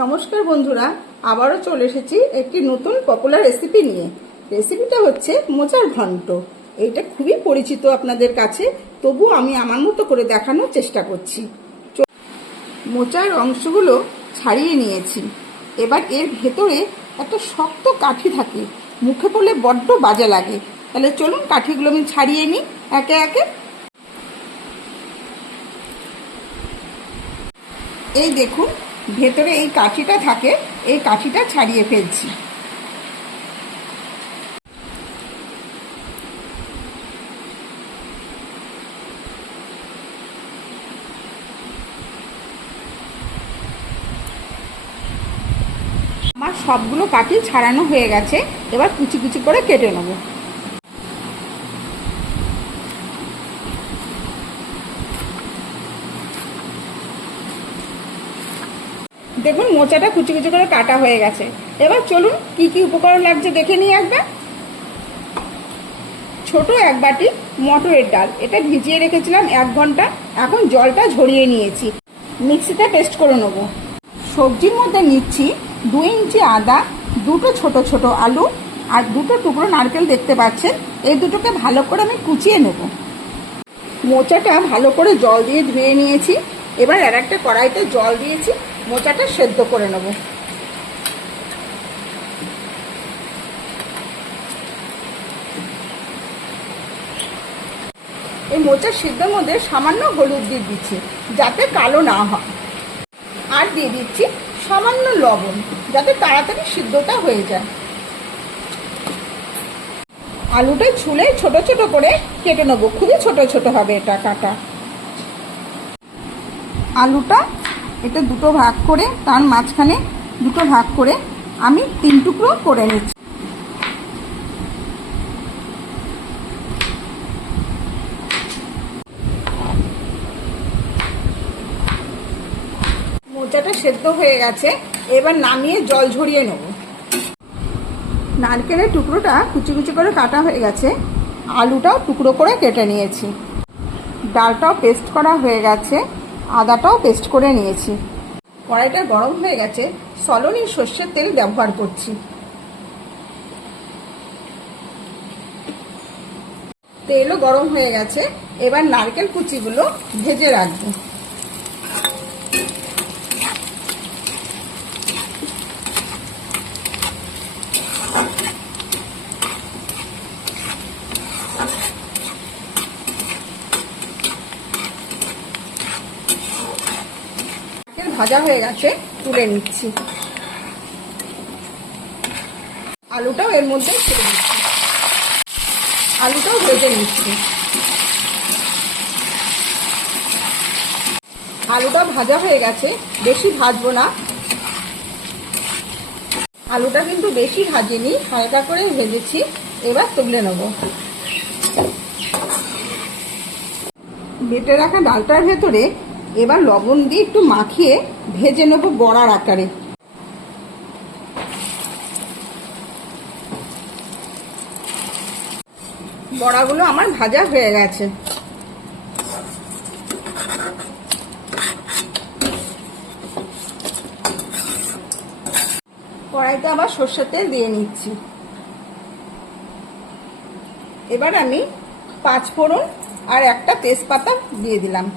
নমস্কার বন্ধুরা, আবারও চলে এসেছি একটি নতুন পপুলার রেসিপি নিয়ে। রেসিপিটা হচ্ছে মোচার ঘন্ট। এইটা খুবই পরিচিত আপনাদের কাছে, তবু আমি আমার মতো করে দেখানোর চেষ্টা করছি। মোচার অংশগুলো ছাড়িয়ে নিয়েছি। এবার এর ভেতরে একটা শক্ত কাঠি থাকে, মুখে পড়লে বড্ড বাজে লাগে। তাহলে চলুন কাঠিগুলো আমি ছাড়িয়ে নিই একে একে। এই দেখুন, ভেতরে এই কাঠিটা থাকে, এই কাঠিটা ছাড়িয়ে ফেলছি। আমার সবগুলো কাঠি ছাড়ানো হয়ে গেছে। এবার কুচি কুচি করে কেটে নেব। দেখুন, মোচাটা কুচি কুচি করে কাটা হয়ে গেছে। এবার চলুন কি কি উপকরণ লাগছে দেখে নিই একবার। ছোট এক বাটি মটরের ডাল, এটা ভিজিয়ে রেখেছিলাম 1 ঘন্টা। এখন জলটা ঝরিয়ে নিয়েছি, মিক্সিতে পেস্ট করে নেব। সবজির মধ্যে নিচ্ছি 2 ইঞ্চি আদা, দুটো ছোট ছোট আলু আর দুটো টুকরো নারকেল দেখতে পাচ্ছেন। এই দুটোকে ভালো করে আমি কুচিয়ে নেব। মোচাটা ভালো করে জল দিয়ে ধুয়ে নিয়েছি। এবার আর একটা কড়াইতে জল দিয়েছি, মোচাটা সেদ্ধ করে নেব। এই মোচা সিদ্ধর মধ্যে সামান্য হলুদ দিয়ে দিচ্ছি যাতে কালো না হয়, আর দিয়ে দিচ্ছি সামান্য লবণ যাতে তাড়াতাড়ি সিদ্ধটা হয়ে যায়। আলুটা ছুলে ছোট ছোট করে কেটে নেবো, খুবই ছোট ছোট হবে এটা কাটা। আলুটা এটা দুটো ভাগ করে, তার মাঝখানে দুটো ভাগ করে আমি 3 টুকরো করে নিচ্ছি। মোচাটা সেদ্ধ হয়ে গেছে, এবার নামিয়ে জল ঝরিয়ে নেব। নারকেলের টুকরোটা কুচি কুচি করে কাটা হয়ে গেছে, আলুটাও টুকরো করে কেটে নিয়েছি, ডালটাও পেস্ট করা হয়ে গেছে, আদাটাও পেস্ট করে নিয়েছি। কড়াইটা গরম হয়ে গেছে, সলনি সর্ষের তেল ব্যবহার করছি। তেলও গরম হয়ে গেছে, এবার নারকেল কুচিগুলো ভেজে রাখবো। ভাজা হয়ে গেছে, তুলে নিচ্ছি। আলুটাও এর মধ্যে ছেড়ে দিচ্ছি, আলুটাও ভেজে নিচ্ছি। আলুটা ভাজা হয়ে গেছে, বেশি ভাজবো না। আলুটা কিন্তু বেশি ভাজিনি, হালকা করে ভেজেছি। এবার তুলে নেব। বেটে রাখা ডালটার ভেতরে এবার লবণ দিয়ে একটু মাখিয়ে ভেজে নেব বড়ার আকারে। বড়াগুলো আমার ভাজা হয়ে গেছে। কড়াইতে আবার সর্ষের তেল দিয়ে নিচ্ছি। এবার আমি 5 ফোড়ন আর একটা তেজপাতা দিয়ে দিলাম,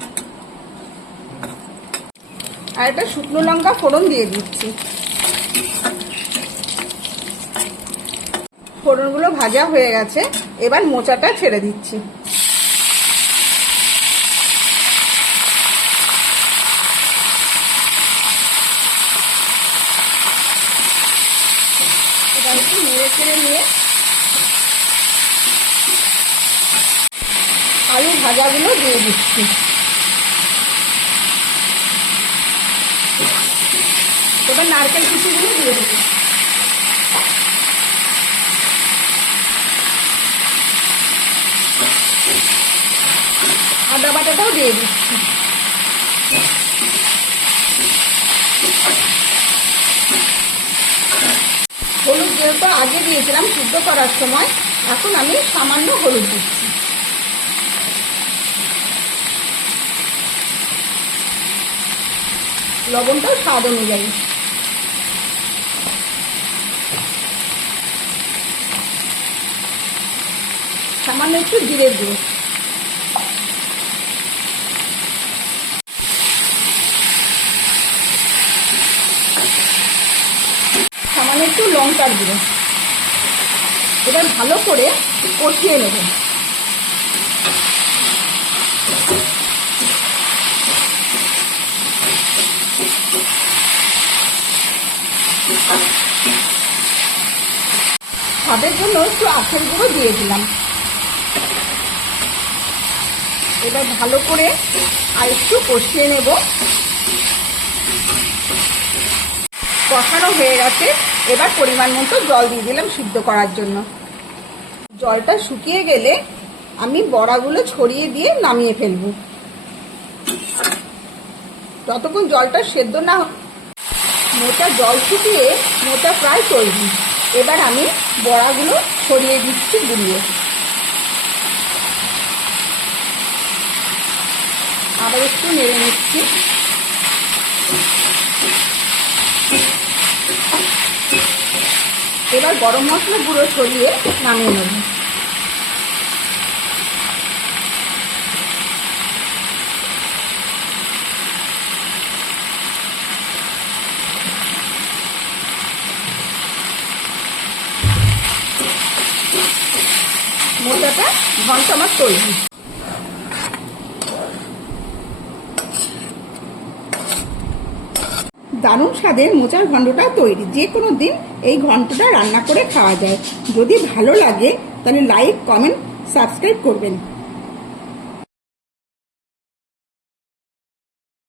আর একটা শুকনো লঙ্কা ফোড়ন দিয়ে দিচ্ছি। ফোড়নগুলো ভাজা হয়ে গেছে, এবার মোচাটা ছেড়ে দিচ্ছি। এবার একটু নেড়ে চেড়ে নিয়ে আলু ভাজাগুলো দিয়ে দিচ্ছি। এবার নারকেল কুচিগুলো দিয়ে দেবো। আদা বাটাটাও দিয়ে দিচ্ছি। হলুদ যেহেতু আগে দিয়েছিলাম সিদ্ধ করার সময়, এখন আমি সামান্য হলুদ দিচ্ছি। লবণটাও স্বাদ অনুযায়ী। সামান্য একটু জিরের গুঁড়ো, সামান্য একটু লঙ্কার গুঁড়ো। এবার ভালো করে কষিয়ে নেব। স্বাদের জন্য একটু আখের গুঁড়ো দিয়ে দিলাম। এবার ভালো করে আর একটু কষিয়ে নেব। কষানো হয়ে গেছে। এবার পরিমাণ মতো জল দিয়ে দিলাম সিদ্ধ করার জন্য। জলটা শুকিয়ে গেলে আমি বড়াগুলো ছড়িয়ে দিয়ে নামিয়ে ফেলবো। যতক্ষণ জলটা সেদ্ধ না, মোটা জল শুকিয়ে মোটা প্রায় তৈরি। এবার আমি বড়াগুলো ছড়িয়ে দিচ্ছি গুঁড়িয়ে। আবার একটু নেড়ে নিচ্ছি। এবার গরম মশলা গুঁড়ো ছড়িয়ে নামিয়ে নেব। মোচাটা ঘন্ট আমার তৈরি। দারুণ স্বাদের মোচার ঘন্টটা তৈরি। যে কোনো দিন এই ঘন্টটা রান্না করে খাওয়া যায়। যদি ভালো লাগে তাহলে লাইক, কমেন্ট, সাবস্ক্রাইব করবেন।